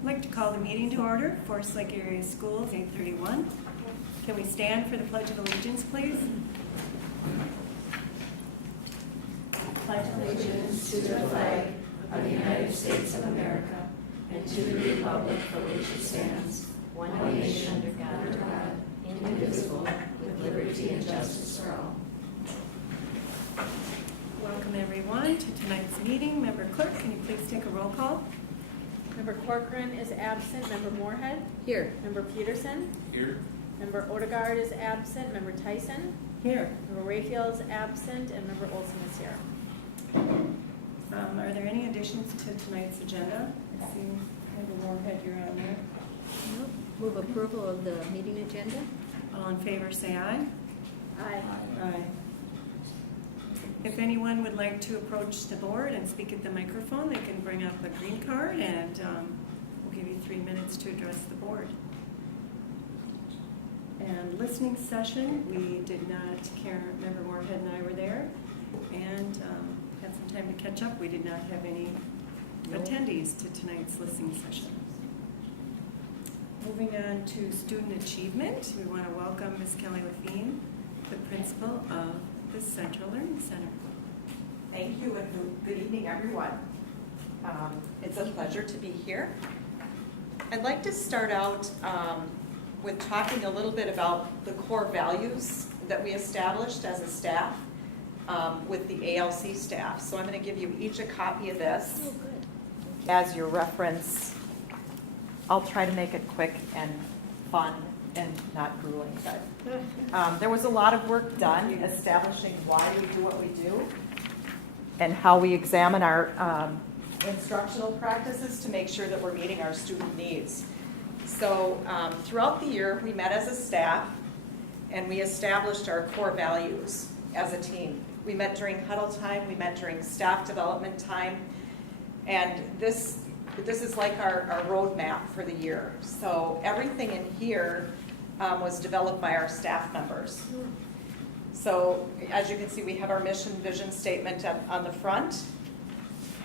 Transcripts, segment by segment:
I'd like to call the meeting to order for Forest Lake Area Schools, 8:31. Can we stand for the Pledge of Allegiance, please? Pledge allegiance to the flag of the United States of America and to the republic for which it stands, one nation under God, indivisible, with liberty and justice for all. Welcome everyone to tonight's meeting. Member Clerk, can you please take a roll call? Member Corcoran is absent. Member Moorhead? Here. Member Peterson? Here. Member Odegaard is absent. Member Tyson? Here. Member Rayfield is absent. And Member Olson is here. Are there any additions to tonight's agenda? I see Member Moorhead, you're on there. Nope. Move approval of the meeting agenda. All in favor, say aye. Aye. Aye. If anyone would like to approach the board and speak at the microphone, they can bring up a green card and we'll give you 3 minutes to address the board. And listening session, we did not care, Member Moorhead and I were there and had some time to catch up. We did not have any attendees to tonight's listening session. Moving on to student achievement, we want to welcome Ms. Kelly Lafine, the principal of the Central Learning Center. Thank you and good evening, everyone. It's a pleasure to be here. I'd like to start out with talking a little bit about the core values that we established as a staff with the ALC staff. So I'm going to give you each a copy of this Oh, good. as your reference. I'll try to make it quick and fun and not grueling, but there was a lot of work done establishing why we do what we do and how we examine our instructional practices to make sure that we're meeting our student needs. So throughout the year, we met as a staff and we established our core values as a team. We met during huddle time, we met during staff development time, and this is like our roadmap for the year. So everything in here was developed by our staff members. So as you can see, we have our mission vision statement on the front.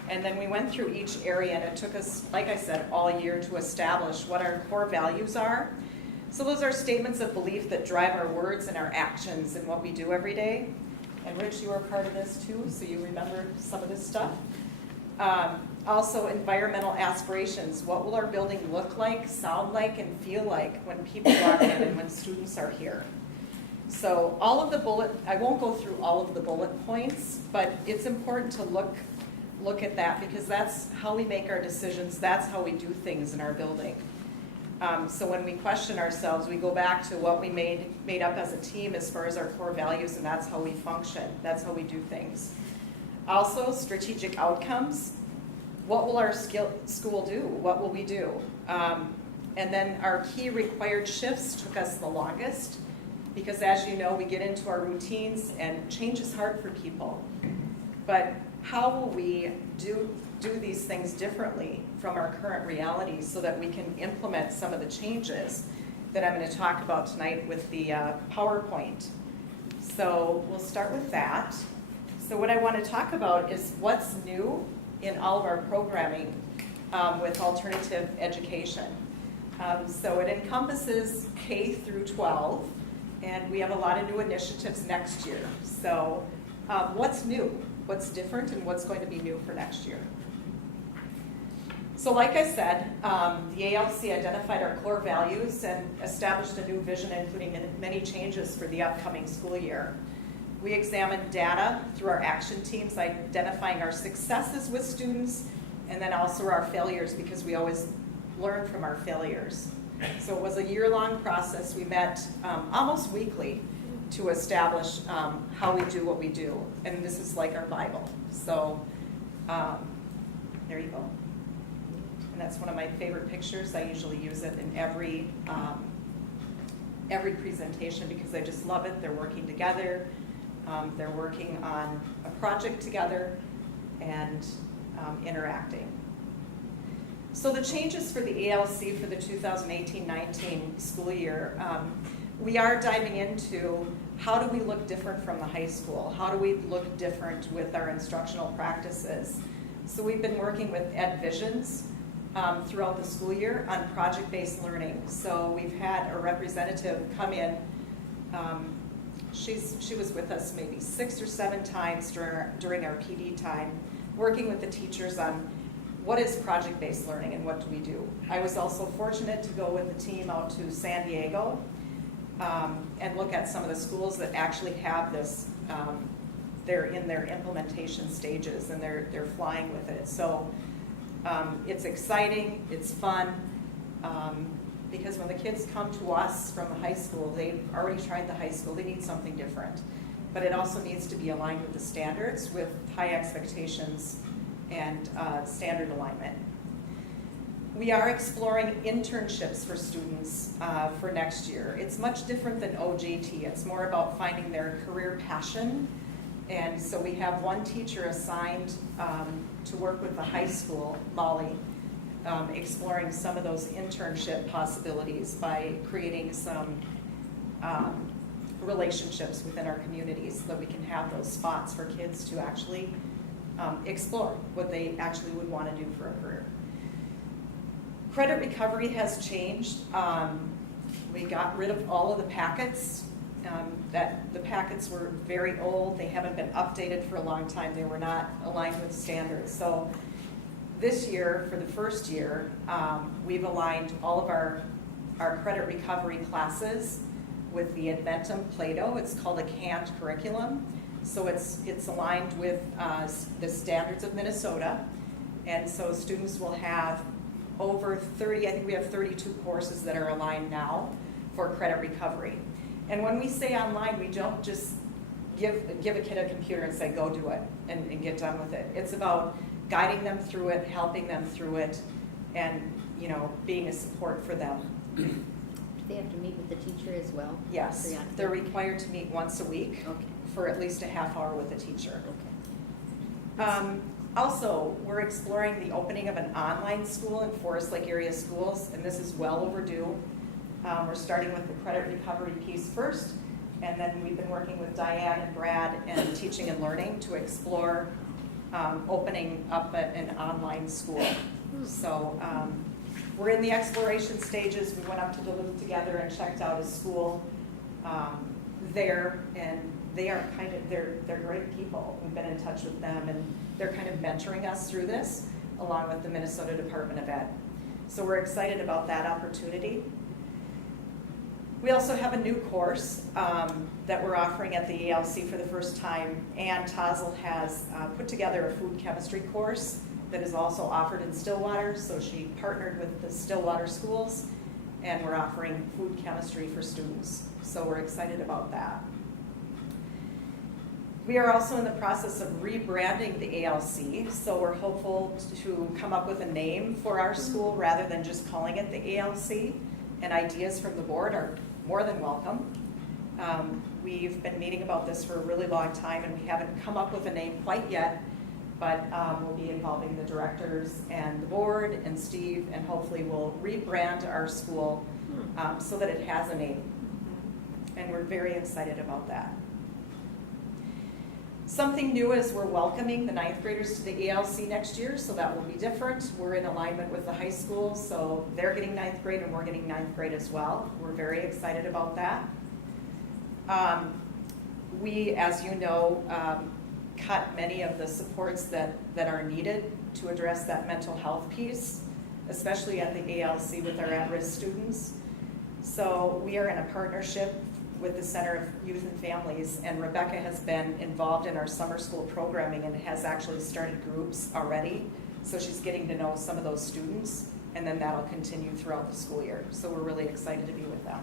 And then we went through each area and it took us, like I said, all year to establish what our core values are. So those are statements of belief that drive our words and our actions in what we do every day. And Rich, you are part of this too, so you remember some of this stuff. Also, environmental aspirations. What will our building look like, sound like, and feel like when people walk in and when students are here? So all of the I won't go through all of the bullet points, but it's important to look at that because that's how we make our decisions. That's how we do things in our building. So when we question ourselves, we go back to what we made up as a team as far as our core values, and that's how we function. That's how we do things. Also, strategic outcomes. What will our school do? What will we do? And then our key required shifts took us the longest because as you know, we get into our routines and change is hard for people. But how will we do these things differently from our current reality so that we can implement some of the changes that I'm going to talk about tonight with the PowerPoint. So we'll start with that. So what I want to talk about is what's new in all of our programming with alternative education. So it encompasses K through 12, and we have a lot of new initiatives next year. So what's new? What's different and what's going to be new for next year? So like I said, the ALC identified our core values and established a new vision including many changes for the upcoming school year. We examined data through our action teams, identifying our successes with students and then also our failures because we always learn from our failures. So it was a year-long process. We met almost weekly to establish how we do what we do. And this is like our Bible. So there you go. And that's one of my favorite pictures. I usually use it in every presentation because I just love it. They're working together. They're working on a project together and interacting. So the changes for the ALC for the 2018-19 school year, we are diving into how do we look different from the high school? How do we look different with our instructional practices? So we've been working with Ed Visions throughout the school year on project-based learning. So we've had a representative come in. She was with us maybe 6 or 7 times during our PD time, working with the teachers on what is project-based learning and what do we do. I was also fortunate to go with the team out to San Diego and look at some of the schools that actually have this. They're in their implementation stages and they're flying with it. So it's exciting, it's fun, because when the kids come to us from the high school, they've already tried the high school, they need something different. But it also needs to be aligned with the standards, with high expectations and standard alignment. We are exploring internships for students for next year. It's much different than OJT. It's more about finding their career passion. And so we have one teacher assigned to work with the high school, Molly, exploring some of those internship possibilities by creating some relationships within our communities so that we can have those spots for kids to actually explore what they actually would want to do for a career. Credit recovery has changed. We got rid of all of the packets. The packets were very old. They haven't been updated for a long time. They were not aligned with standards. So this year, for the first year, we've aligned all of our credit recovery classes with the Adventum Plato. It's called a canned curriculum. So it's aligned with the standards of Minnesota. And so students will have over 30, I think we have 32 courses that are aligned now for credit recovery. And when we say online, we don't just give a kid a computer and say, go do it and get done with it. It's about guiding them through it, helping them through it, and being a support for them. Do they have to meet with the teacher as well? Yes, Periodically? they're required to meet once a week Okay. for at least a half hour with a teacher. Okay. Also, we're exploring the opening of an online school in Forest Lake area schools, and this is well overdue. We're starting with the credit recovery piece first, and then we've been working with Diane and Brad and Teaching and Learning to explore opening up an online school. So we're in the exploration stages. We went up to Duluth together and checked out a school there, and they are they're great people. We've been in touch with them, and they're kind of mentoring us through this, along with the Minnesota Department of Ed. So we're excited about that opportunity. We also have a new course that we're offering at the ALC for the first time. Ann Tozel has put together a food chemistry course that is also offered in Stillwater. So she partnered with the Stillwater schools, and we're offering food chemistry for students. So we're excited about that. We are also in the process of rebranding the ALC, so we're hopeful to come up with a name for our school rather than just calling it the ALC, and ideas from the board are more than welcome. We've been meeting about this for a really long time, and we haven't come up with a name quite yet, but we'll be involving the directors and the board and Steve, and hopefully we'll rebrand our school so that it has a name, and we're very excited about that. Something new is we're welcoming the 9th graders to the ALC next year, so that will be different. We're in alignment with the high school, so they're getting 9th grade and we're getting 9th grade as well. We're very excited about that. We, as you know, cut many of the supports that are needed to address that mental health piece, especially at the ALC with our at-risk students. So we are in a partnership with the Center of Youth and Families, and Rebecca has been involved in our summer school programming and has actually started groups already. So she's getting to know some of those students, and then that'll continue throughout the school year. So we're really excited to be with them.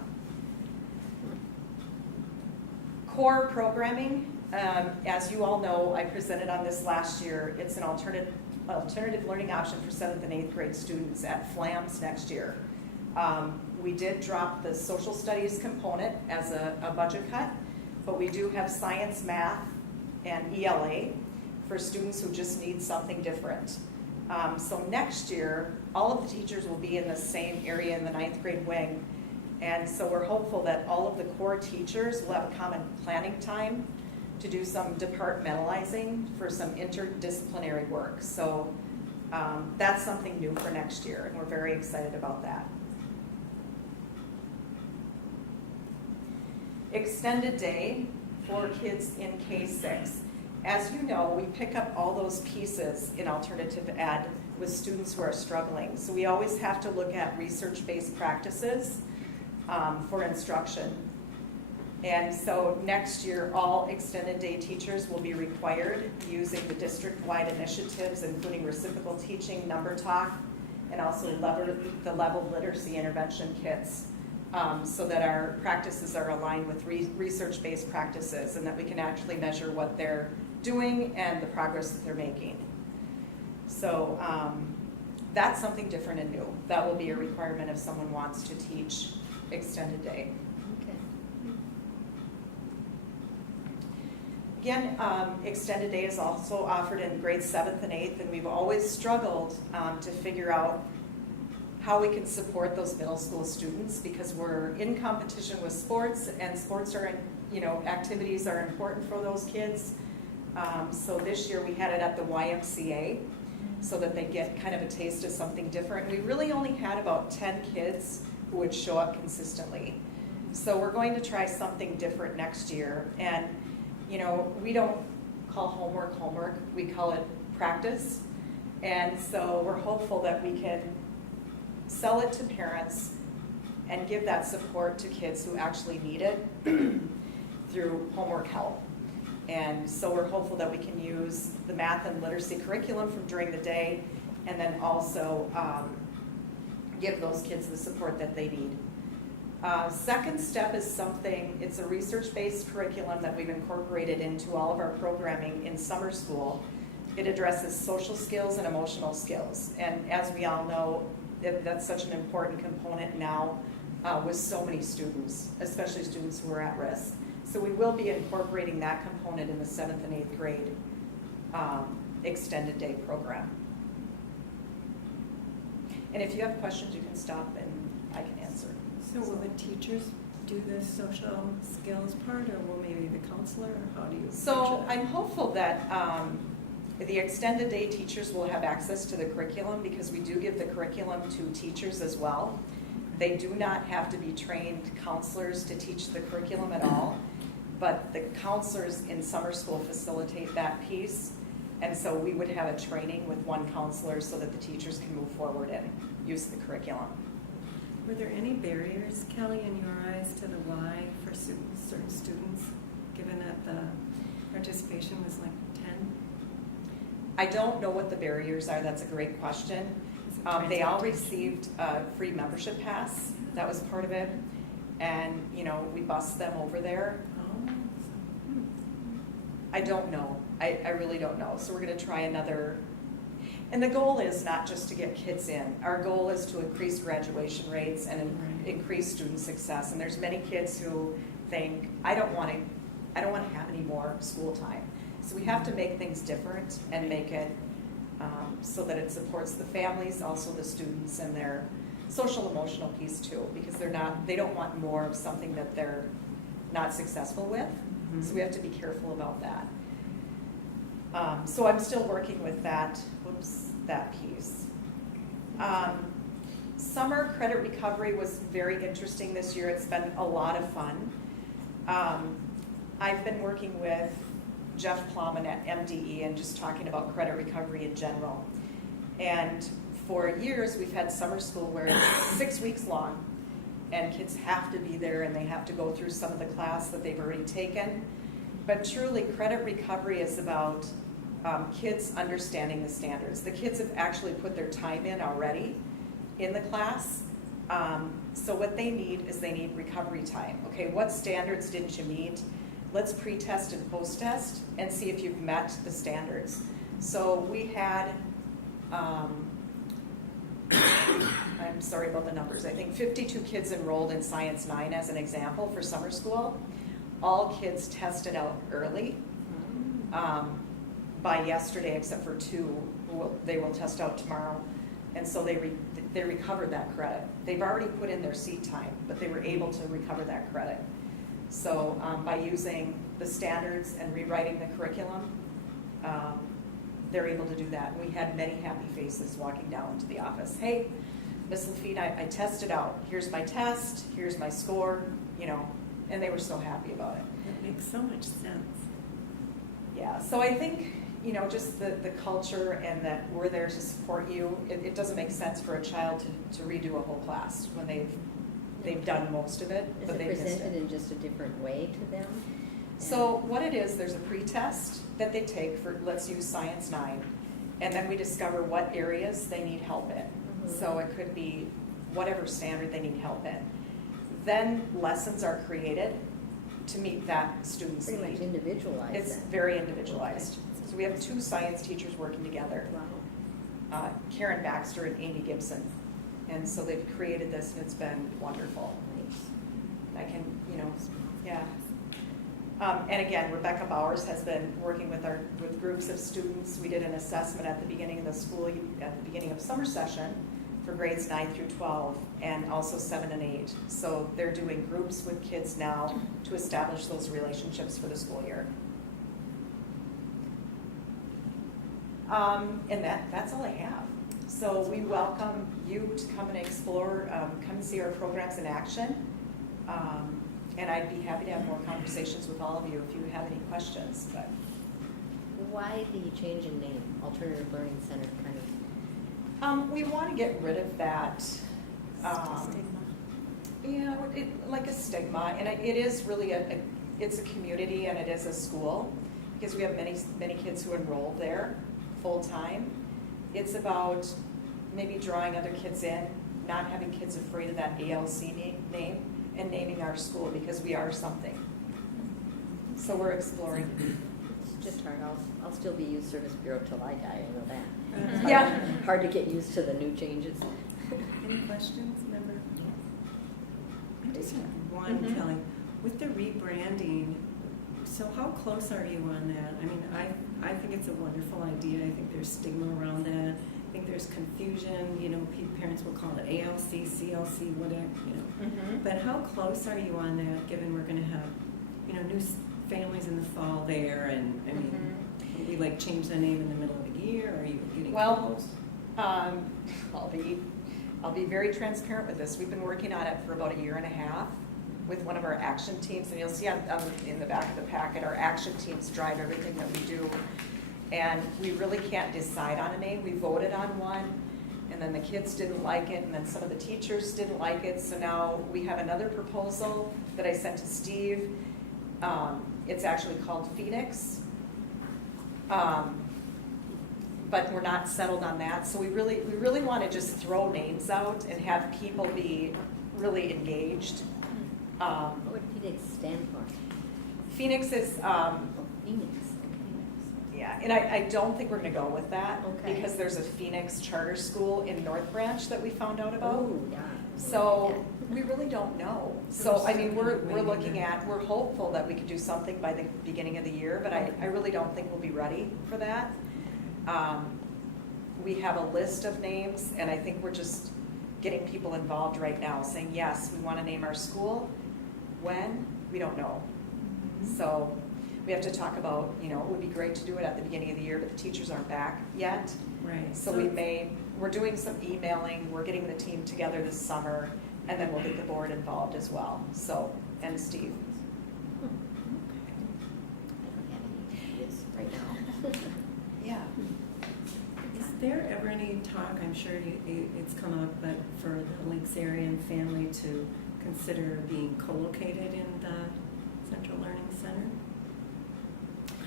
Core programming, as you all know, I presented on this last year. It's an alternative learning option for 7th and 8th grade students at FLAMS next year. We did drop the social studies component as a budget cut, but we do have science, math, and ELA for students who just need something different. So next year, all of the teachers will be in the same area in the 9th grade wing, and so we're hopeful that all of the core teachers will have a common planning time to do some departmentalizing for some interdisciplinary work. So That's something new for next year, and we're very excited about that. Extended day for kids in K-6. As you know, we pick up all those pieces in alternative ed with students who are struggling. So we always have to look at research-based practices for instruction. And so next year, all extended day teachers will be required using the district-wide initiatives, including reciprocal teaching, number talk, and also the level literacy intervention kits, so that our practices are aligned with research-based practices and that we can actually measure what they're doing and the progress that they're making. So that's something different and new. That will be a requirement if someone wants to teach extended day. Okay. Again, extended day is also offered in grades 7th and 8th, and we've always struggled to figure out how we can support those middle school students because we're in competition with sports, and sports are, activities are important for those kids. So this year we had it at the YMCA so that they get kind of a taste of something different. We really only had about 10 kids who would show up consistently. So we're going to try something different next year. And, we don't call homework, we call it practice. And so we're hopeful that we can sell it to parents and give that support to kids who actually need it through homework help. And so we're hopeful that we can use the math and literacy curriculum from during the day and then also give those kids the support that they need. Second step is it's a research-based curriculum that we've incorporated into all of our programming in summer school. It addresses social skills and emotional skills. And as we all know, that's such an important component now with so many students, especially students who are at risk. So we will be incorporating that component in the 7th and 8th grade extended day program. And if you have questions, you can stop and I can answer. So will the teachers do the social skills part, or will maybe the counselor, or how do you? So I'm hopeful that the extended day teachers will have access to the curriculum because we do give the curriculum to teachers as well. They do not have to be trained counselors to teach the curriculum at all, but the counselors in summer school facilitate that piece. And so we would have a training with one counselor so that the teachers can move forward and use the curriculum. Were there any barriers, Kelly, in your eyes to the why for certain students, given that the participation was like 10? I don't know what the barriers are. That's a great question. They all received a free membership pass. That was part of it. And, we bused them over there. I don't know. I really don't know. So we're going to try another. And the goal is not just to get kids in. Our goal is to increase graduation rates and increase student success. And there's many kids who think, I don't want to have any more school time. So we have to make things different and make it so that it supports the families, also the students, and their social emotional piece too, because they don't want more of something that they're not successful with. Mm-hmm. So we have to be careful about that. So I'm still working with that piece. Summer credit recovery was very interesting this year. It's been a lot of fun. I've been working with Jeff Plowman at MDE and just talking about credit recovery in general. And for years, we've had summer school where it's 6 weeks long, and kids have to be there and they have to go through some of the class that they've already taken. But truly, credit recovery is about kids understanding the standards. The kids have actually put their time in already in the class. So what they need is they need recovery time. Okay, what standards didn't you meet? Let's pre-test and post-test and see if you've met the standards. So we had, I'm sorry about the numbers, I think 52 kids enrolled in Science 9 as an example for summer school. All kids tested out early by yesterday, except for 2 they will test out tomorrow. And so they recovered that credit. They've already put in their seat time, but they were able to recover that credit. So by using the standards and rewriting the curriculum, they're able to do that. And we had many happy faces walking down to the office. Hey, Miss Lafine, I tested out. Here's my test, here's my score, you know, and they were so happy about it. That makes so much sense. Yeah, so I think, you know, just the culture and that we're there to support you. It doesn't make sense for a child to redo a whole class when they've done most of it, Is but it they missed presented it. in just a different way to them? So what it is, there's a pre-test that they take for, let's use Science 9, and then we discover what areas they need help in. Mhm. So it could be whatever standard they need help in. Then lessons are created to meet that student's Pretty much need. individualized It's then. very individualized. So we have 2 science teachers working together, Wow, Karen Baxter and Amy Gibson. And so they've created this and it's been wonderful. nice. I can, you know, yeah. And again, Rebecca Bowers has been working with groups of students. We did an assessment at the beginning of the school, at the beginning of summer session for grades 9 through 12 and also 7 and 8. So they're doing groups with kids now to establish those relationships for the school year. And that's all I have. So we welcome you to come and explore, come and see our programs in action. And I'd be happy to have more conversations with all of you if you have any questions, but. Why the change in name, Alternative Learning Center, kind of? We want to get rid of that, like a stigma, and it is really it's a community and it is a school, because we have many kids who enroll there full-time. It's about maybe drawing other kids in, not having kids afraid of that ALC name, and naming our school because we are something. So we're exploring. It's just hard, I'll still be Youth Service Bureau till I die, I know that. Mhm. It's hard- Yeah. Hard to get used to the new changes. Any questions, member? I just have one, Mhm. Kelly. With the rebranding, so how close are you on that? I mean, I think it's a wonderful idea. I think there's stigma around that. I think there's confusion, you know, parents will call it ALC, CLC, whatever, you know. But how close are you on that, given we're gonna have, you know, new families in the fall there, and, I mean, will we like change the name in the middle of the year, or are you getting Well, close? I'll be very transparent with this. We've been working on it for about 1.5 years with one of our action teams, and you'll see in the back of the packet, our action teams drive everything that we do. And we really can't decide on a name. We voted on one, and then the kids didn't like it, and then some of the teachers didn't like it. So now we have another proposal that I sent to Steve. It's actually called Phoenix. But we're not settled on that. So we really want to just throw names out and have people be really engaged. What would Phoenix stand for? Phoenix is, Phoenix. yeah, and I don't think we're gonna go with that. Okay. Because there's a Phoenix charter school in North Branch that we found out about. Oh, yeah. So we really don't know. So, I mean, we're looking at, we're hopeful that we could do something by the beginning of the year, but I really don't think we'll be ready for that. We have a list of names, and I think we're just getting people involved right now, saying, yes, we want to name our school. When? We don't know. So we have to talk about, you know, it would be great to do it at the beginning of the year, but the teachers aren't back yet. Right. So we're doing some emailing, we're getting the team together this summer, and then we'll get the board involved as well, so, and Steve. I don't have any ideas right now. Yeah. Is there ever any talk, I'm sure it's come up, but for the Links area and family to consider being co-located in the Central Learning Center?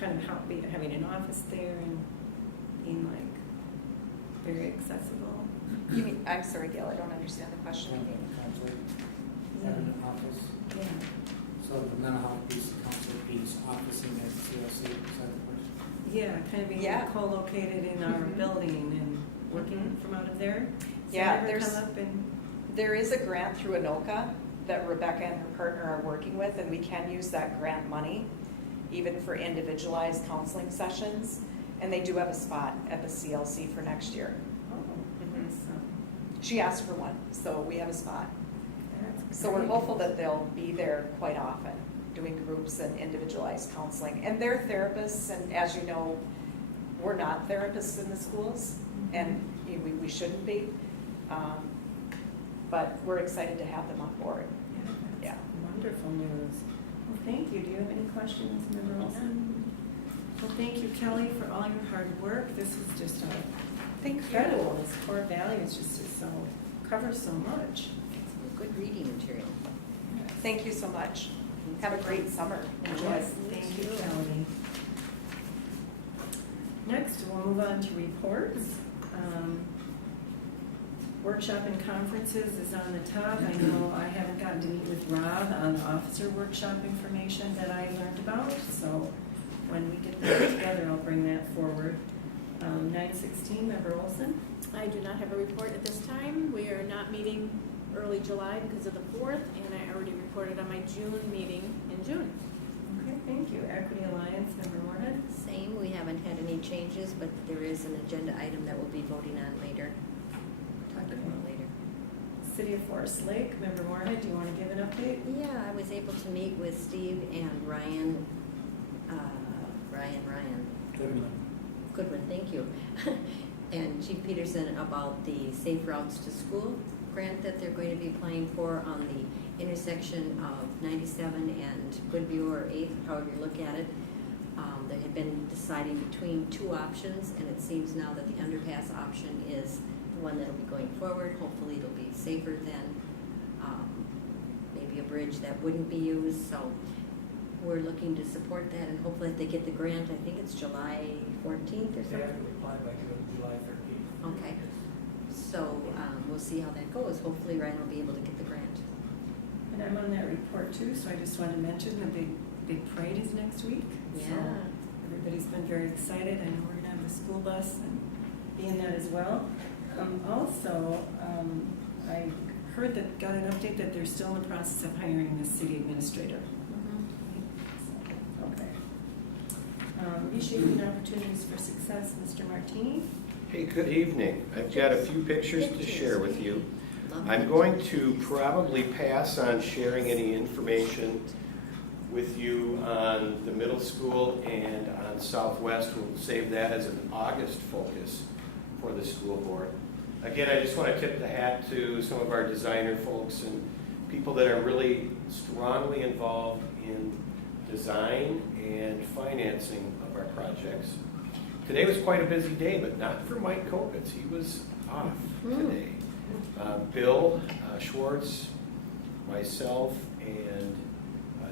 Kind of having an office there and being like very accessible? You mean, I'm sorry, Gail, I don't understand the question. Counselor, having an office, Yeah. so the mental health piece, the counselor piece, office in the CLC, is that the question? Yeah, kind of being Yeah. co-located in our Mhm. building and working Mhm. from out of there? Has Yeah, that ever there's- come up in? There is a grant through ANOCA that Rebecca and her partner are working with, and we can use that grant money even for individualized counseling sessions, and they do have a spot at the CLC for next year. Oh, Mhm. awesome. She asked for one, so we have a spot. That's So we're great. hopeful that they'll be there quite often, doing groups and individualized counseling. And they're therapists, and as you know, we're not therapists in the schools, and we shouldn't be. But we're excited to have them on board. Yeah, Yeah. that's wonderful news. Well, thank you. Do you have any questions, Member Olson? Well, thank you, Kelly, for all your hard work. This is just incredible. This core values just is so, covers so much. Good reading material. Thank you so much. Have a great summer. Enjoy. Yes, thank you, Kelly. Next, we'll move on to reports. Workshop and conferences is on the top. I know I haven't gotten to meet with Rob on the officer workshop information that I learned about, so when we get that together, I'll bring that forward. 9/16, Member Olson? I do not have a report at this time. We are not meeting early July because of the 4th, and I already reported on my June meeting in June. Okay, thank you. Equity Alliance, Member Moorhead? Same, we haven't had any changes, but there is an agenda item that we'll be voting on later. Talking about later. City of Forest Lake, Member Moorhead, do you want to give an update? Yeah, I was able to meet with Steve and Ryan, Goodwin, thank you. And Chief Peterson about the Safe Routes to School grant that they're going to be applying for on the intersection of 97 and Goodview or 8th, however you look at it. They had been deciding between two options, and it seems now that the underpass option is the one that'll be going forward. Hopefully it'll be safer than maybe a bridge that wouldn't be used. So we're looking to support that, and hopefully if they get the grant, I think it's July 14th or They have something. to apply by July 13th. Okay. So we'll see how that goes. Hopefully Ryan will be able to get the grant. And I'm on that report too, so I just want to mention the big parade is next week. So Yeah. everybody's been very excited. I know we're gonna have the school bus and be in that as well. Also, I heard that, got an update that they're still in the process of hiring the city administrator. Okay. Reshaping opportunities for success, Mr. Martini. Hey, good evening. I've got a few pictures to share with you. Love I'm it. going to probably pass on sharing any information with you on the middle school and on Southwest. We'll save that as an August focus for the school board. Again, I just want to tip the hat to some of our designer folks and people that are really strongly involved in design and financing of our projects. Today was quite a busy day, but not for Mike Kopitz. He was off today. Bill Schwartz, myself, and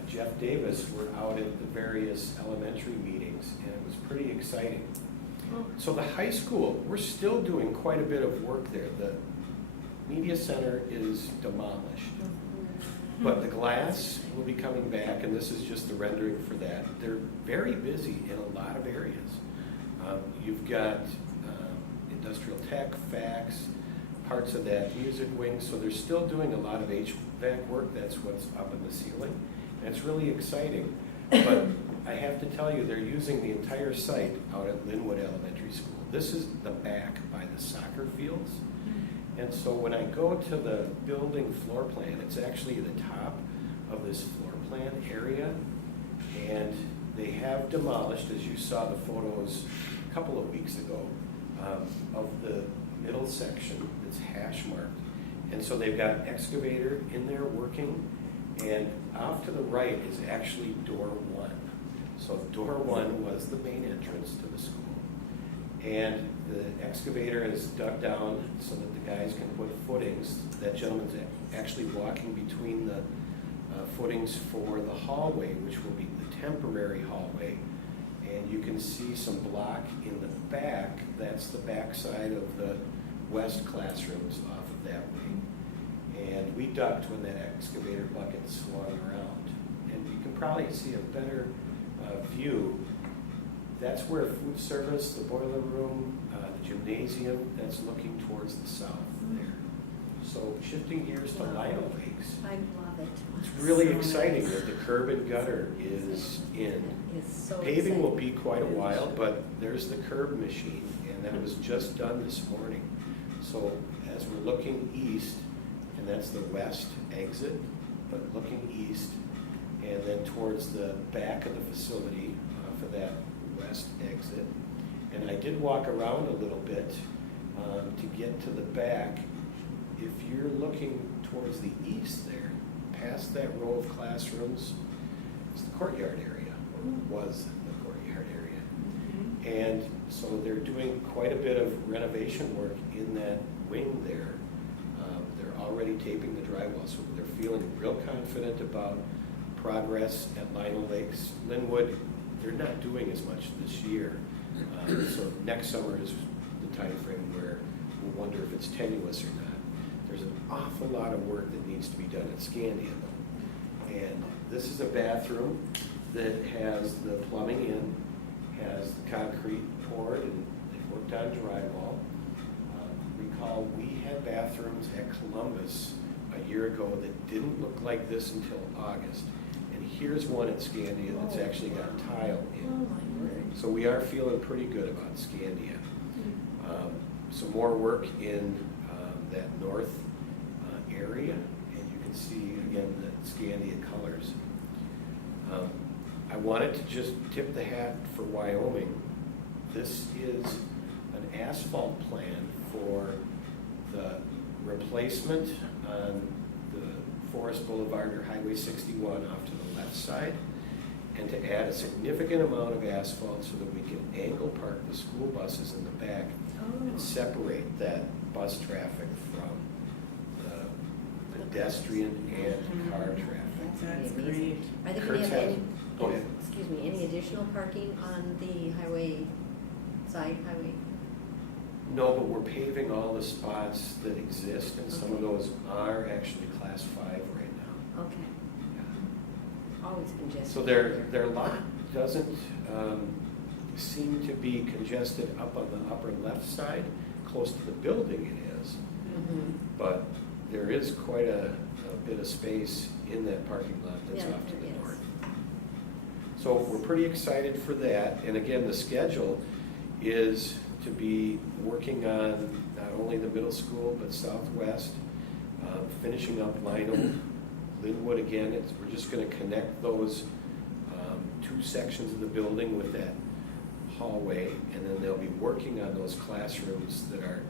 Jeff Davis were out at the various elementary meetings, and it was pretty exciting. So the high school, we're still doing quite a bit of work there. The media center is demolished, but the glass will be coming back, and this is just the rendering for that. They're very busy in a lot of areas. You've got industrial tech, fax, parts of that music wing, so they're still doing a lot of HVAC work. That's what's up in the ceiling, and it's really exciting. But I have to tell you, they're using the entire site out at Linwood Elementary School. This is the back by the soccer fields. And so when I go to the building floor plan, it's actually the top of this floor plan area. And they have demolished, as you saw the photos a couple of weeks ago, of the middle section that's hash marked. And so they've got an excavator in there working, and off to the right is actually door 1. So door 1 was the main entrance to the school. And the excavator is dug down so that the guys can put footings. That gentleman's actually walking between the footings for the hallway, which will be the temporary hallway. And you can see some block in the back. That's the back side of the west classrooms off of that wing. And we ducked when that excavator bucket swung around. And you can probably see a better view. That's where food service, the boiler room, the gymnasium, that's looking towards the south there. So shifting gears to Lino Lakes. I love it. It's really exciting that the curb and gutter is in. It's so Paving will exciting. be quite a while, but there's the curb machine, and that was just done this morning. So as we're looking east, and that's the west exit, but looking east, and then towards the back of the facility for that west exit, And I did walk around a little bit to get to the back. If you're looking towards the east there, past that row of classrooms, it's the courtyard area, or was the courtyard area. And so they're doing quite a bit of renovation work in that wing there. They're already taping the drywall, so they're feeling real confident about progress at Lionel Lakes. Linwood, they're not doing as much this year. So next summer is the time frame where we'll wonder if it's tenuous or not. There's an awful lot of work that needs to be done at Scandia though. And this is a bathroom that has the plumbing in, has the concrete poured, and they've worked on drywall. Recall, we had bathrooms at Columbus a year ago that didn't look like this until August. And here's one at Scandia that's actually got tile Oh, in. my word. So we are feeling pretty good about Scandia. Some more work in that north area, and you can see again the Scandia colors. I wanted to just tip the hat for Wyoming. This is an asphalt plan for the replacement on the Forest Boulevard or Highway 61 off to the left side, and to add a significant amount of asphalt so that we can angle park the school buses in the back and separate that bus traffic from the pedestrian and car traffic. That's That's pretty amazing. great. Are they Kurt's going to have had- any, go ahead. excuse me, any additional parking on the highway, side highway? No, but we're paving all the spots that exist, and some of Okay. those are actually class 5 right now. Okay, always congested. So their lot doesn't seem to be congested up on the upper left side. Close to the building it is, Mhm. but there is quite a bit of space in that parking lot that's Yeah, off to there the is. north. So we're pretty excited for that, and again, the schedule is to be working on not only the middle school, but Southwest, finishing up Lionel, Linwood again. We're just gonna connect those two sections of the building with that hallway, and then they'll be working on those classrooms that are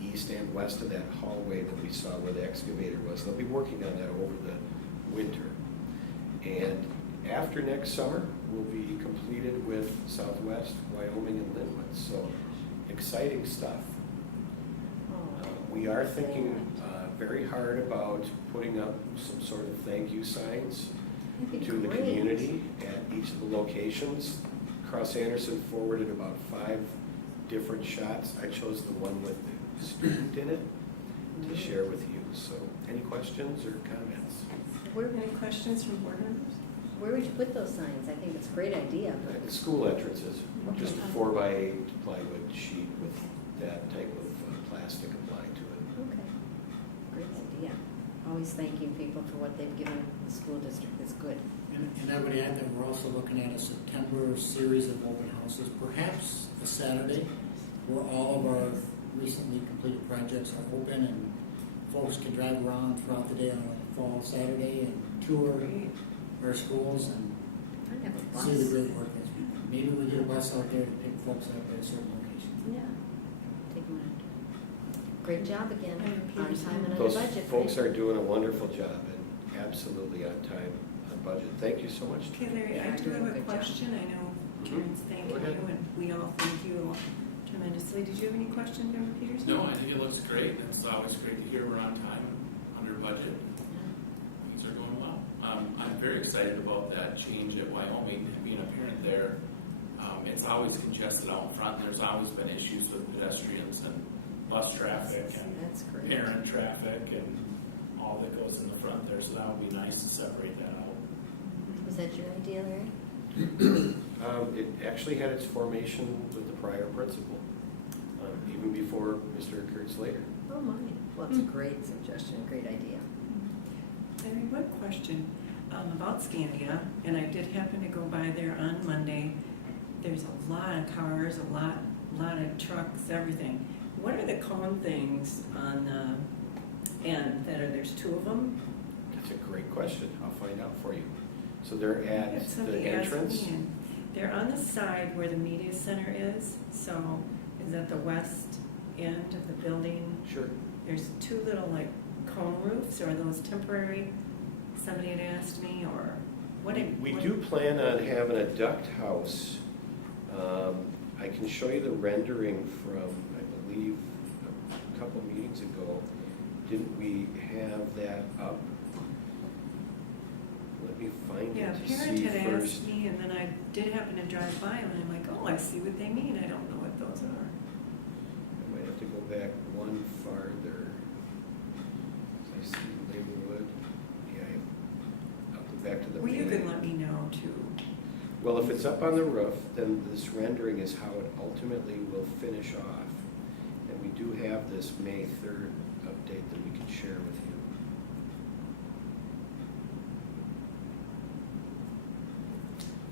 east and west of that hallway that we saw where the excavator was. They'll be working on that over the winter. And after next summer, we'll be completed with Southwest, Wyoming, and Linwood. So exciting stuff. Oh. We are thinking very hard about putting up some sort of thank you signs That'd be to the great. community at each of the locations. Cross Anderson forwarded about 5 different shots. I chose the one with the student in it to share with you. So any questions or comments? Any questions from board members? Where would you put those signs? I think it's a great idea, but. The school entrances, just a Okay. 4x8 plywood sheet with that type of plastic applied to it. Okay, great idea. Always thanking people for what they've given the school district is good. And I would add that we're also looking at a September series of open houses, perhaps a Saturday, where all of our recently completed projects are open and folks can drive around throughout the day on a fall Saturday and tour our schools and I have a bus. see the great work that's been done. Maybe we get a bus out there to pick folks up at a certain location. Yeah. Take them on. Great job again, on time and under Those budget. folks are doing a wonderful job and absolutely on time, on budget. Thank you so much. Okay, Larry, Yeah, I do doing a have a good job. question. I know Karen's thanking Go ahead. you, and we all thank you tremendously. Did you have any questions, Member Peterson? No, I think it looks great. It's always great to hear we're on time, under budget. Things are going well. I'm very excited about that change at Wyoming, being a parent there. It's always congested out front. There's always been issues with pedestrians and bus traffic and That's great. parent traffic and all that goes in the front there. So that would be nice to separate that out. Was that your idea, Larry? It actually had its formation with the prior principal, even before Mr. Kurt Slater. Oh, my. Well, it's a great suggestion, great idea. Larry, one question about Scandia, and I did happen to go by there on Monday. There's a lot of cars, a lot of trucks, everything. What are the cone things on the end that are, there's 2 of them? That's a great question. I'll find out for you. So they're at Somebody the asked entrance. me, and They're on the side where the media center is, so is at the west end of the building. Sure. There's two little like cone roofs, or are those temporary? Somebody had asked me, or what? We what- do plan on having a duct house. I can show you the rendering from, I believe, a couple meetings ago. Didn't we have that up? Let me find Yeah, it a to parent see had first. asked me, and then I did happen to drive by, and I'm like, oh, I see what they mean. I don't know what those are. I might have to go back one farther. I see Lakewood. Yeah, I'll go back to the. Well, you main. can let me know too. Well, if it's up on the roof, then this rendering is how it ultimately will finish off. And we do have this May 3rd update that we can share with you.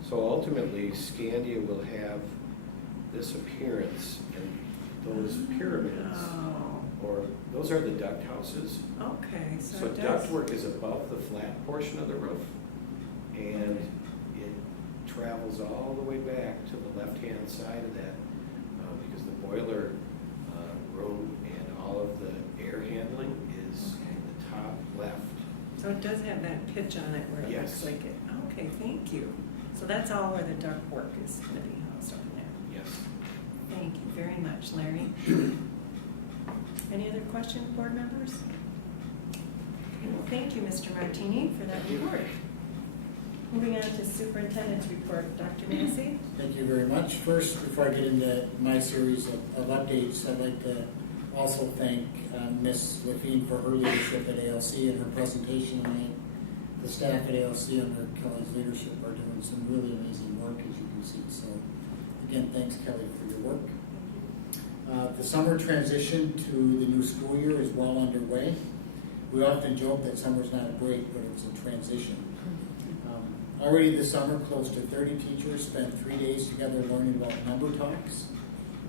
So ultimately, Scandia will have this appearance and those pyramids, Oh, or those are the duct houses. okay, so So it does. ductwork is above the flat portion of the roof, and it travels all the way back to the left-hand side of that, because the boiler room and all of the air handling is Okay. in the top left. So it does have that pitch on it where it Yes. looks like it. Okay, thank you. So that's all where the duct work is going to be housed up in there. Yes. Thank you very much, Larry. Any other questions, board members? Okay, well, thank you, Mr. Martini, for that report. Moving on to superintendent's report, Dr. Massey. Thank you very much. First, before I get into my series of updates, I'd like to also thank Ms. Levine for her leadership at ALC and her presentation tonight. The staff at ALC under Kelly's leadership are doing some really amazing work, as you can see. So again, thanks, Kelly, for your work. The summer transition to the new school year is well underway. We often joke that summer's not a break, but it's a transition. Already this summer, close to 30 teachers spent 3 days together learning about number talks.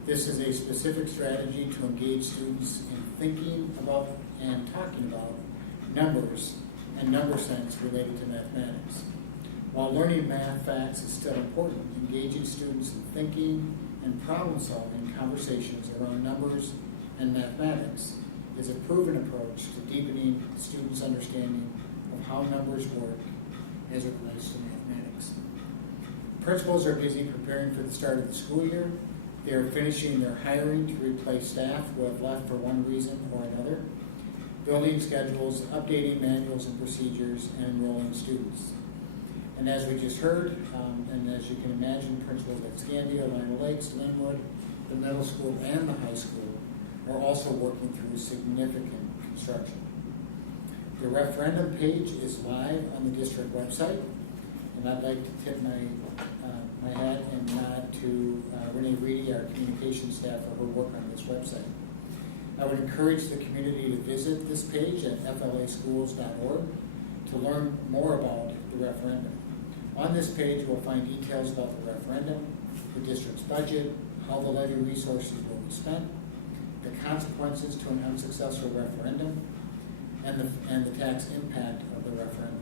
This is a specific strategy to engage students in thinking about and talking about numbers and number sense related to mathematics. While learning math facts is still important, engaging students in thinking and problem-solving conversations around numbers and mathematics is a proven approach to deepening students' understanding of how numbers work as it relates to mathematics. Principals are busy preparing for the start of the school year. They are finishing their hiring to replace staff who have left for one reason or another, building schedules, updating manuals and procedures, and enrolling students. And as we just heard, and as you can imagine, principals at Scandia, Lima Lakes, Linwood, the middle school, and the high school are also working through significant construction. The referendum page is live on the district website, and I'd like to tip my hat and nod to Renee Reedy, our communications staff, for her work on this website. I would encourage the community to visit this page at flaschools.org to learn more about the referendum. On this page, you'll find details about the referendum, the district's budget, how the levy resources will be spent, the consequences to an unsuccessful referendum, and the tax impact of the referendum.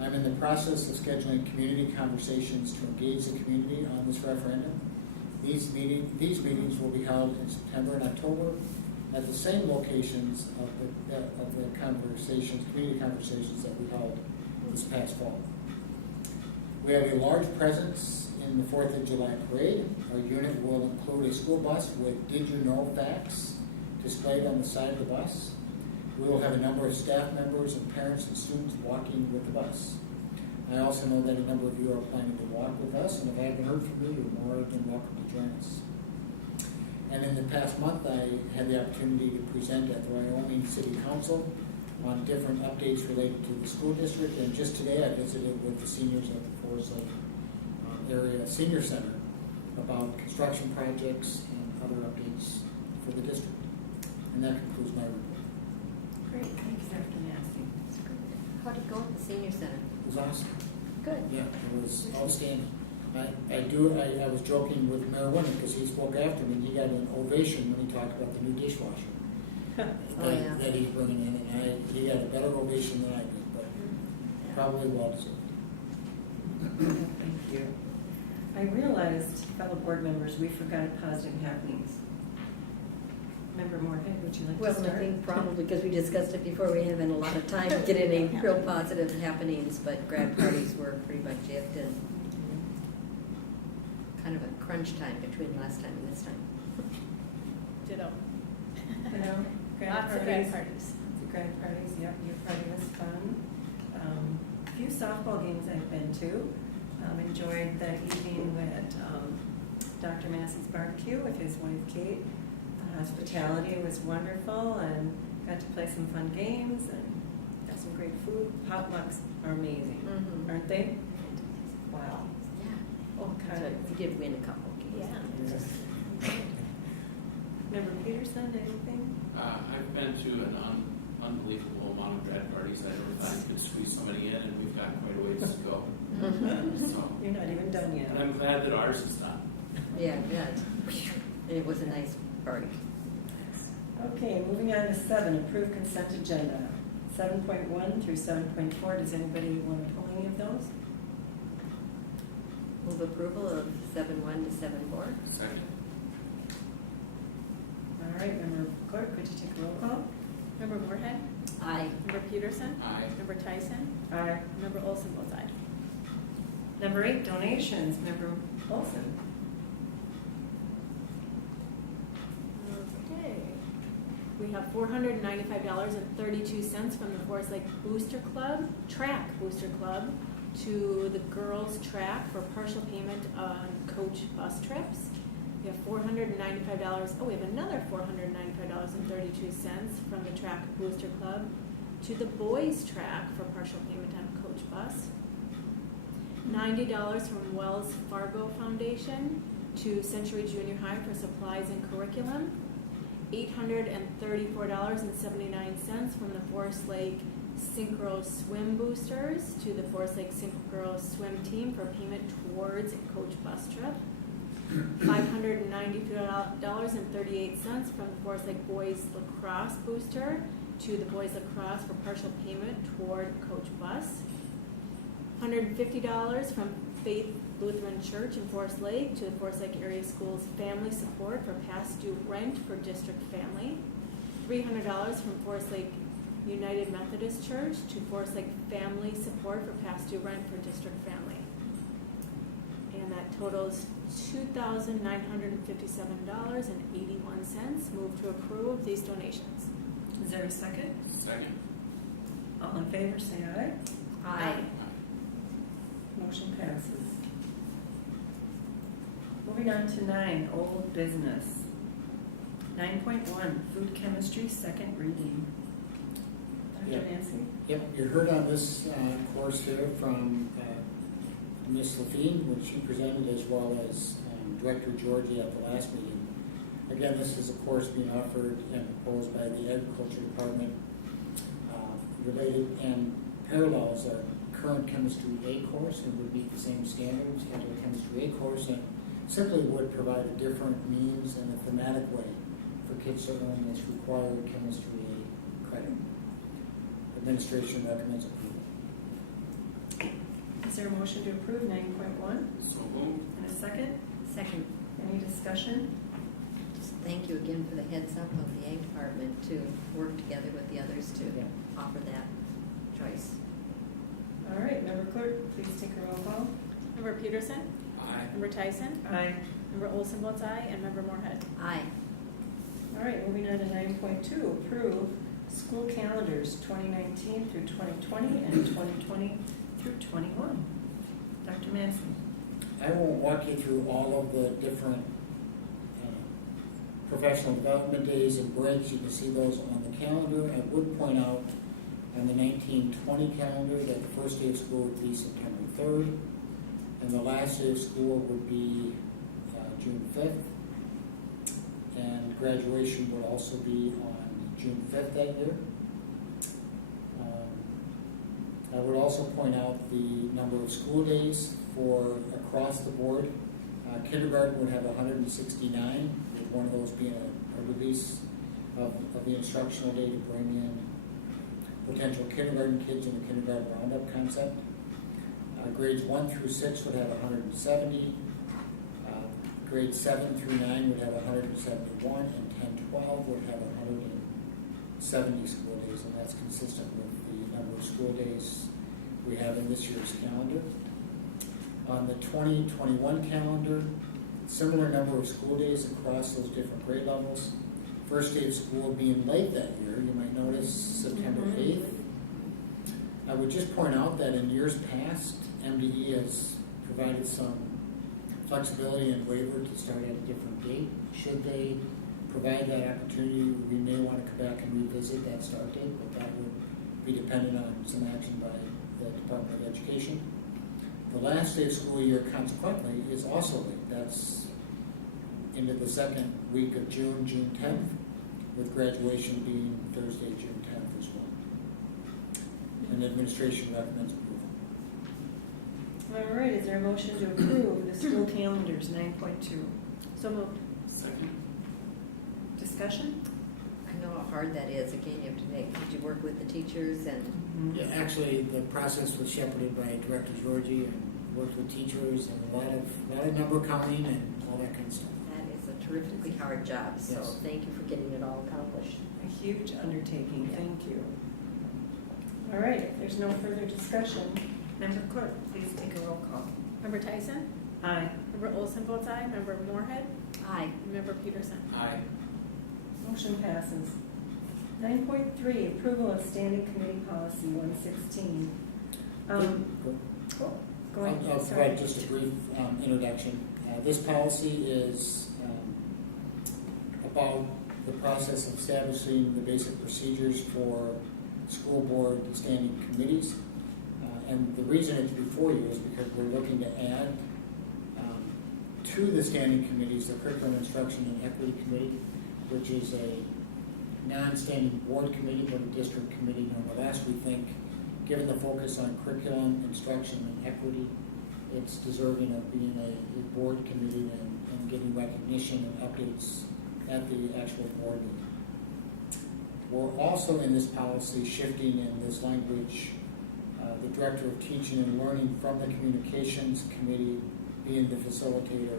I'm in the process of scheduling community conversations to engage the community on this referendum. These meetings will be held in September and October at the same locations of the community conversations that we held this past fall. We have a large presence in the 4th of July parade. Our unit will include a school bus with "Did you know" facts displayed on the side of the bus. We will have a number of staff members and parents and students walking with the bus. I also know that a number of you are planning to walk with us, and if I haven't heard from you, you're more than welcome to join us. And in the past month, I had the opportunity to present at the Wyoming City Council on different updates related to the school district, and just today I visited with the seniors at the Forest Lake Area Senior Center about construction projects and other updates for the district. And that concludes my report. Great, thanks, Dr. Massey. How'd it go at the senior center? It was awesome. Good. Yeah, it was outstanding. I was joking with Mayor Winter because he spoke after me, and he got an ovation when he talked about the new dishwasher yeah. that he's bringing in, and he got a better ovation than I did, but probably well deserved. Thank you. I realized, fellow board members, we forgot positive happenings. Member Moorhead, would you like to Well, start? I think probably because we discussed it before, we haven't a lot of time to get any real positive happenings, but grad parties were pretty much it, and kind of a crunch time between last time and this time. Ditto. You know, grad Lots of grad parties. The grad parties, yep, your party was fun. A few softball games I've been to. Enjoyed the evening at Dr. Massey's barbecue with his wife Kate. Hospitality was wonderful and got to play some fun games and got some great food. Potlucks are amazing, Mhm. aren't they? Wow. Yeah. All So kinds. we did win a couple games. Yeah. Member Peterson, anything? I've been to an unbelievable amount of grad parties. I never thought you could squeeze somebody in, and we've got quite a ways to go. So, You're not even done yet. and I'm glad that ours is done. Yeah, yeah. And it was a nice party. Okay, moving on to 7, approved consent agenda. 7.1 through 7.4, does anybody want to pull any of those? Move approval of 7.1 to 7.4. Second. All right, Member Clerk, could you take a roll call? Member Moorhead? Aye. Member Peterson? Aye. Member Tyson? Aye. Member Olson votes aye. Number 8, donations, Member Olson. Okay. We have $495.32 from the Forest Lake Booster Club, Track Booster Club, to the girls' track for partial payment on coach bus trips. We have $495, we have another $495.32 from the Track Booster Club to the boys' track for partial payment on coach bus. $90 from Wells Fargo Foundation to Century Junior High for supplies and curriculum. $834.79 from the Forest Lake Synchro Swim Boosters to the Forest Lake Synchro Swim Team for payment towards a coach bus trip. $592.38 from the Forest Lake Boys Lacrosse Booster to the Boys Lacrosse for partial payment toward a coach bus. $150 from Faith Lutheran Church in Forest Lake to the Forest Lake Area Schools Family Support for past due rent for district family. $300 from Forest Lake United Methodist Church to Forest Lake Family Support for past due rent for district family. And that totals $2,957.81. Move to approve these donations. Is there a second? Second. All in favor, say aye. Aye. Motion passes. Moving on to 9, old business. 9.1, food chemistry, second reading. Dr. Yeah. Nancy? Yep, you heard on this course here from Ms. Lafine, which she presented, as well as Director Georgie at the last meeting. Again, this is a course being offered and proposed by the Agriculture Department, related and parallels our current Chemistry A course, and would meet the same standards as the Chemistry A course, and simply would provide a different means and a thematic way for kids to earn this required Chemistry A credit. Administration recommends approval. Is there a motion to approve 9.1? So moved. And a second? Second. Any discussion? Just thank you again for the heads up of the Ag Department to work together with the others to Yeah. offer that choice. All right, Member Clerk, please take a roll call. Member Peterson? Aye. Member Tyson? Aye. Member Olson votes aye, and Member Moorhead. Aye. All right, moving on to 9.2, approve school calendars 2019 through 2020 and 2020 through 21. Dr. Massey? I won't walk you through all of the different professional development days and breaks. You can see those on the calendar. I would point out on the 1920 calendar that the first day of school would be September 3rd, and the last day of school would be June 5th, and graduation would also be on June 5th that year. I would also point out the number of school days for across the board. Kindergarten would have 169, with one of those being a release of the instructional day to bring in potential kindergarten kids in the kindergarten roundup concept. Grades 1 through 6 would have 170, grades 7 through 9 would have 171, and 10-12 would have 170 school days, and that's consistent with the number of school days we have in this year's calendar. On the 2021 calendar, similar number of school days across those different grade levels. First day of school being late that year, you might notice September 8th. I would just point out that in years past, MDE has provided some flexibility and waiver to start at a different date. Should they provide that opportunity, we may want to come back and revisit that start date, but that would be dependent on some action by the Department of Education. The last day of school year, consequently, is also late. That's into the second week of June, June 10th, with graduation being Thursday, June 10th as well. And administration recommends approval. All right, is there a motion to approve the school calendars 9.2? So moved. Second. Discussion? I know how hard that is. Again, you have to make, did you work with the teachers and? Yeah, actually, the process was shepherded by Director Georgie and worked with teachers and a lot of number counting and all that kind of stuff. That is a terrifically hard job, so Yes. thank you for getting it all accomplished. A huge undertaking, thank you. All right, if there's no further discussion, Member Clerk, please take a roll call. Member Tyson? Aye. Member Olson votes aye. Member Moorhead? Aye. And Member Peterson? Aye. Motion passes. 9.3, approval of standing committee policy 116. Go ahead, I'll sorry. provide just a brief introduction. This policy is about the process of establishing the basic procedures for school board standing committees. And the reason it's before you is because we're looking to add to the standing committees the Curriculum Instruction and Equity Committee, which is a non-standing board committee but a district committee nonetheless. We think, given the focus on curriculum, instruction, and equity, it's deserving of being a board committee and getting recognition and updates at the actual board meeting. We're also in this policy shifting in this language the Director of Teaching and Learning from the Communications Committee being the facilitator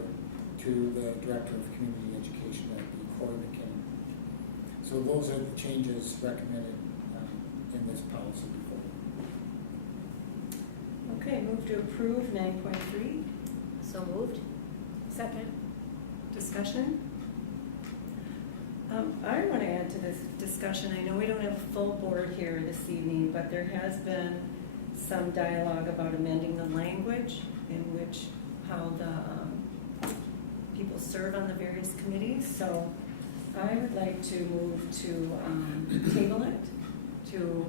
to the Director of Community Education, that'd be Corey McKinnon. So those are the changes recommended in this policy before. Okay, move to approve 9.3. So moved? Second. Discussion? I want to add to this discussion. I know we don't have a full board here this evening, but there has been some dialogue about amending the language in which how the people serve on the various committees. So I would like to move to table it to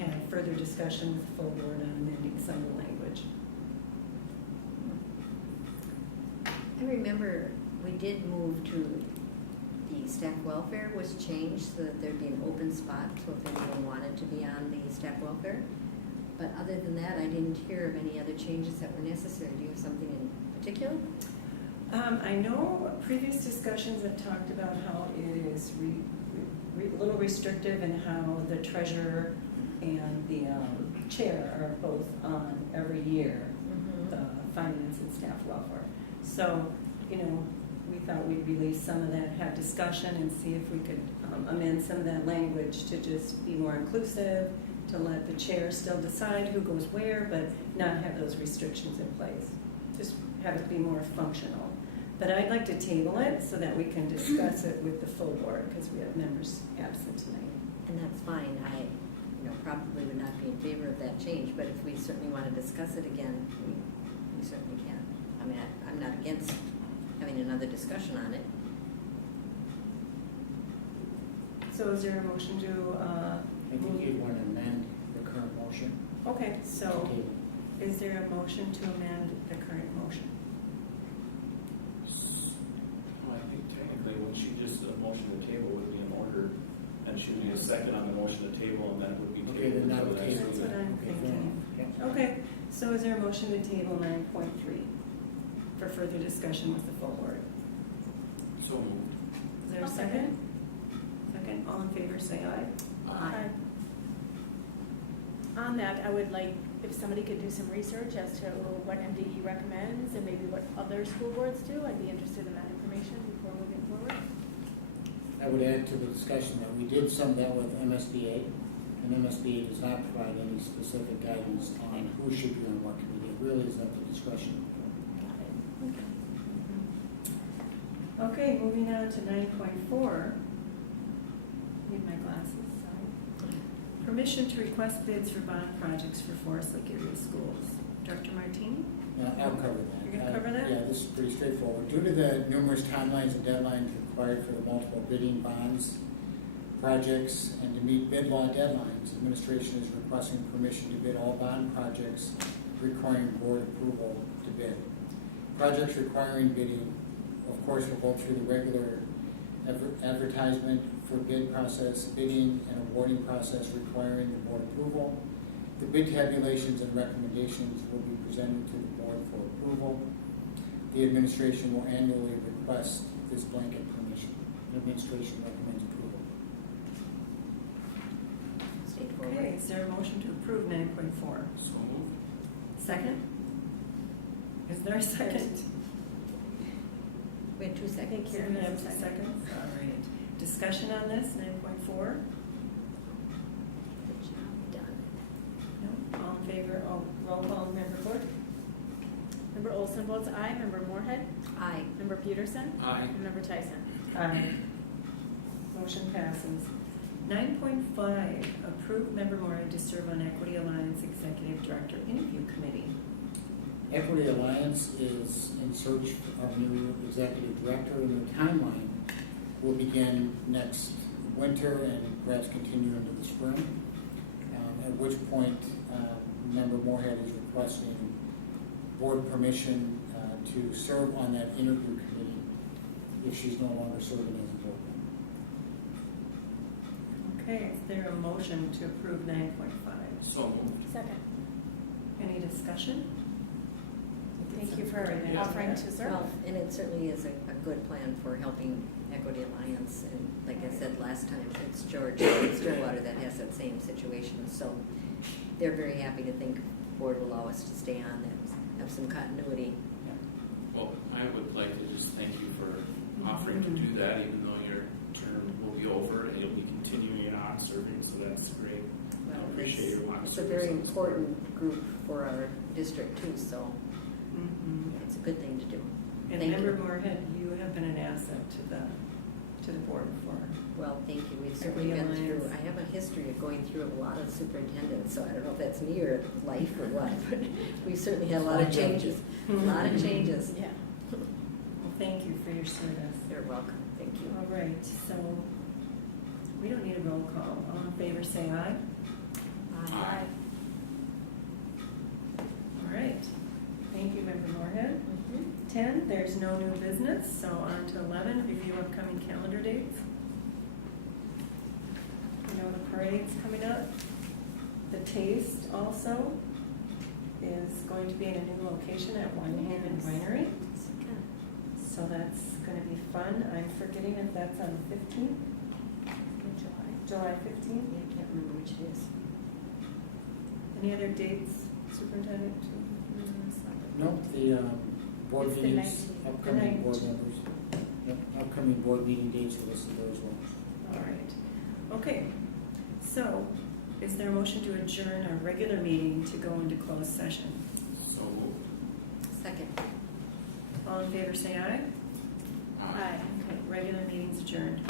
have further discussion with the full board on amending some of the language. I remember we did move to the staff welfare was changed so that there'd be an open spot, so if anyone wanted to be on the staff welfare. But other than that, I didn't hear of any other changes that were necessary. Do you have something in particular? I know previous discussions have talked about how it is a little restrictive in how the treasurer and the chair are both on every year, the finance and staff welfare. So, we thought we'd release some of that, have discussion and see if we could amend some of that language to just be more inclusive, to let the chair still decide who goes where, but not have those restrictions in place. Just have it be more functional. But I'd like to table it so that we can discuss it with the full board because we have members absent tonight. And that's fine. I, probably would not be in favor of that change, but if we certainly want to discuss it again, we certainly can. I mean, I'm not against having another discussion on it. So is there a motion to I think you'd want to amend the current motion. Okay, so Okay. is there a motion to amend the current motion? Well, I think technically when she just, a motion to table would be in order, and she'd need a second on the motion to table, and then it would be tabled. Okay, then that would until table. next That's what I'm Okay, thinking. yeah. Okay, so is there a motion to table 9.3 for further discussion with the full board? So moved. Is there a I'll second. second? Second, all in favor say aye. Aye. On that, I would like, if somebody could do some research as to what MDE recommends and maybe what other school boards do, I'd be interested in that information before moving forward. I would add to the discussion that we did some of that with MSBA, and MSBA does not provide any specific guidance on who should be on what committee. It really is at the discretion. Got it. Okay, moving on to 9.4. Need my glasses, sorry. Permission to request bids for bond projects for Forest Lake area schools. Dr. Martini? I'll cover that. You're gonna cover that? Yeah, this is pretty straightforward. Due to the numerous timelines and deadlines required for the multiple bidding bonds projects and to meet bid law deadlines, administration is requesting permission to bid all bond projects requiring board approval to bid. Projects requiring bidding, of course, will go through the regular advertisement for bid process, bidding and awarding process requiring the board approval. The bid tabulations and recommendations will be presented to the board for approval. The administration will annually request this blanket permission. The administration recommends approval. Straightforward. Okay, is there a motion to approve 9.4? So moved. Second? Is there a second? We had 2 seconds. Thank We you. have 2 seconds, all right. Discussion on this, 9.4? Good job, done. No? All in favor, roll call, Member Clerk? Member Olson votes aye. Member Moorhead? Aye. Member Peterson? Aye. And Member Tyson? Aye. Motion passes. 9.5, approve Member Moorhead to serve on Equity Alliance Executive Director Interview Committee. Equity Alliance is in search of a new executive director, and the timeline will begin next winter and perhaps continue into the spring, at which point Member Moorhead is requesting board permission to serve on that interview committee if she's no longer serving as a board member. Okay, is there a motion to approve 9.5? So moved. Second. Any discussion? Thank you for Yeah. offering to serve. Well, and it certainly is a good plan for helping Equity Alliance, and like I said last time, it's George Stillwater that has that same situation, so they're very happy to think board will allow us to stay on, and have some continuity. Well, I would like to just thank you for offering to do that, even though your term will be over, and you'll be continuing on serving, so that's great. I appreciate your want to It's a serve very us. important group for our district too, so Mm-hmm. it's a good thing to do. And Thank Member you. Moorhead, you have been an asset to the board before. Well, thank you. We've certainly Equity been through, Alliance. I have a history of going through a lot of superintendents, so I don't know if that's me or life or what, but we've certainly had a lot of changes. A lot of changes. Yeah. Well, thank you for your service. You're welcome. Thank you. All right, so we don't need a roll call. All in favor, say aye. Aye. All right. Thank you, Member Moorhead. Mhm. 10, there's no new business, so on to 11, review upcoming calendar dates. You know, the parade's coming up. The Taste also is going to be in a new location at One Haven Winery, so that's going to be fun. I'm forgetting if that's on the 15th, July 15th. Yeah, I can't remember which it is. Any other dates, Superintendent? No, the board It's the meetings, 19th. upcoming The board 19th. members, yep, upcoming board meeting dates are listed there as well. All right. Okay, so is there a motion to adjourn our regular meeting to go into closed session? So moved. Second. All in favor, say aye. Aye. Okay, regular meeting's adjourned.